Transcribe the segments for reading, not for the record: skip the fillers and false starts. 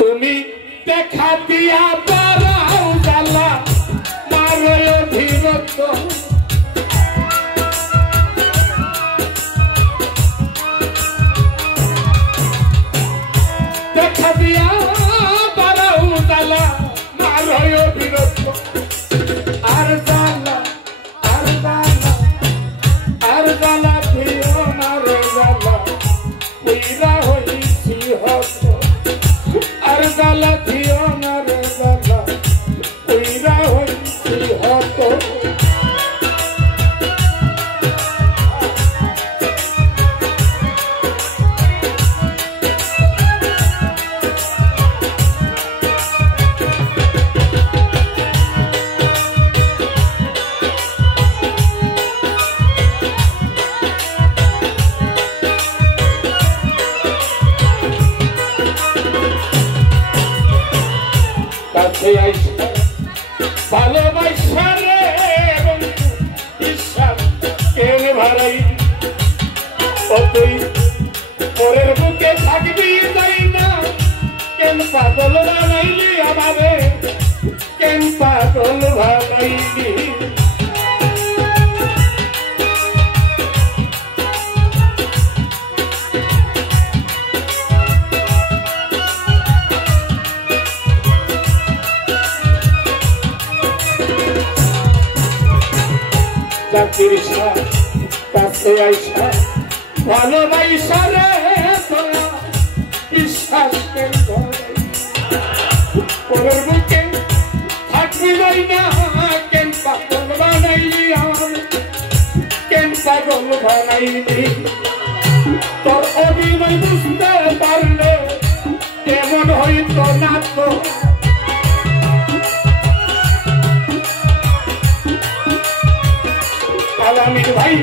তুমি দেখা দিয়া বারাও জ্বালা মারো অধীরত দেখা দিয়া বারাও জ্বালা মারো অধীরত আর জ্বালা আর জ্বালা আর জ্বালা দিও না রে জ্বালা পুইরা হইছি হত আর জ্বালা দিও না রে জ্বালা পুইরা হইছি হত ভালোবাসা রে বিশ্বাস কেন ভাড়াই ও তুই পরের বুকে থাকবি যাই না কেন পাগল বানাইলি আমারে কেন পাগল বানাইলি কাছে আইসা ভালোবাসা রে বিশ্বাস পরের বুকে থাকবি যাই না কেন পাগল বানাইলি আমার কেন পাগল বানাইলি তোর অভিনয় বুঝতে পারলে কেমন হইতো না তো আলামিন ভাই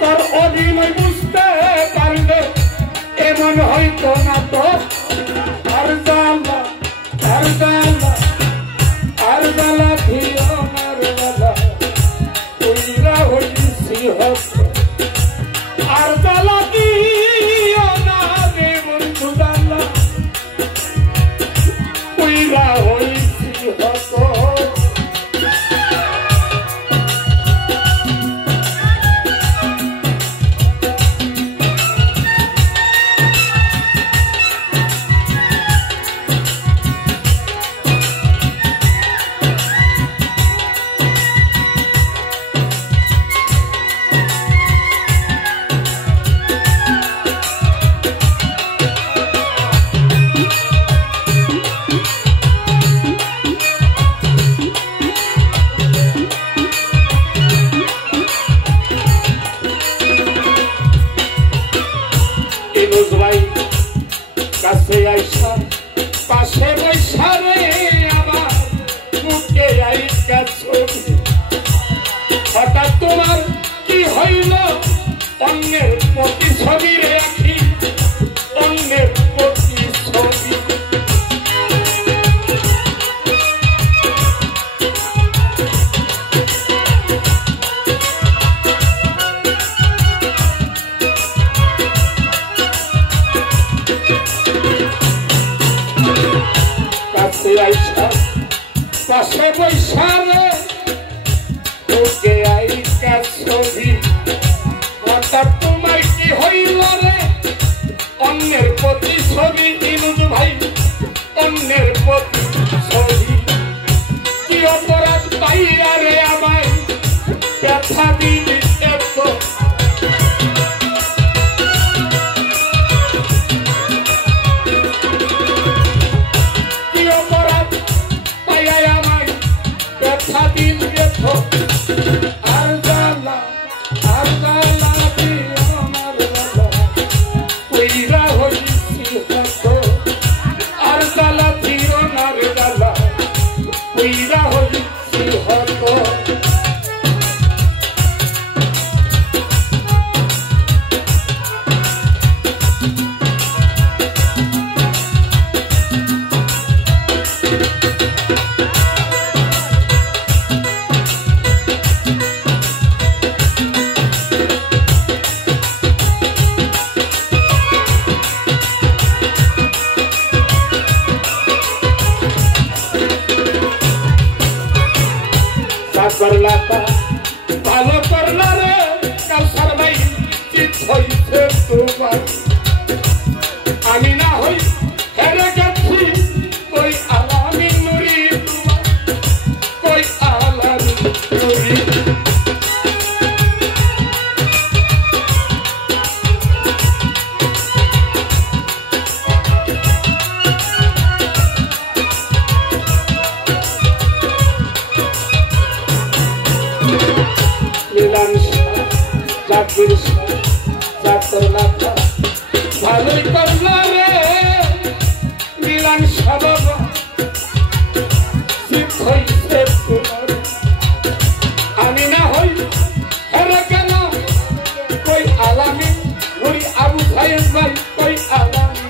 তোর অভিনয় বুঝতে পারলে এমন হইতো না তো আর জ্বালা আর জ্বালা আর জ্বালা দিও না রে জ্বালা পুইরা হইছি হত আর জ্বালা দিও না রে বন্ধু জ্বালা পুইরা হইছি হত কাছে আইসা পাশে বৈশা রে আমার বুকে আইকা ছবি হঠাৎ তোমার কি হইল অন্যের প্রতি ছবি রাখি অন্যের প্রতি ছবি পাশে বৈশা রে বুকে আইকা ছবি হঠাৎ তোমার কি হইল রে অন্যের প্রতি ছবি ইনুজ ভাই অন্যের প্রতি ছবি কি অপরাধ পাইয়া রে আমায় ব্যথা দিলি এত আর জ্বালা দিও না রে জ্বালা পুইরা হইছি হত আর জ্বালা দিও না রে জ্বালা পুইরা হইছি হত করলা তা ভালো করলা রে কাউসার ভাই চিত হইছে তোমার আমি না হই হেরে গেছি কই আলামি নুরি তোমার কই আলামি নুরি মিলান জাকির করলা ভালোই করলা রে মিলান সাবাব চিত হইছে তোমার আমি না হই হেরে কেন কই আলামি নুরি আবু সাইদ ভাই কই আলামি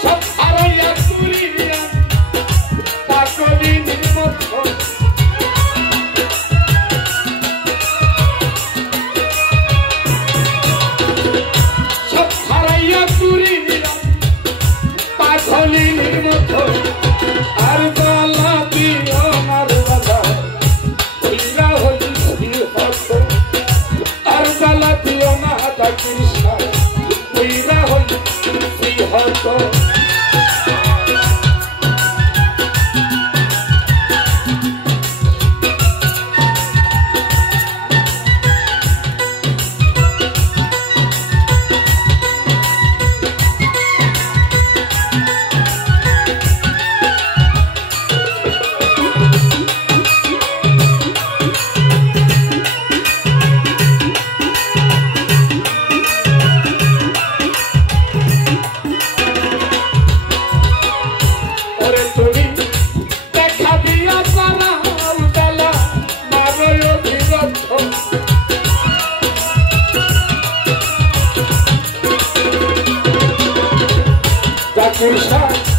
সব হারাইয়া তুলিয়া পাকলি নির্মত আর বালা দিও নার বালা কইরা হইছি হত আর বালা দিও না জাকির কইরা হইছি হত Krishna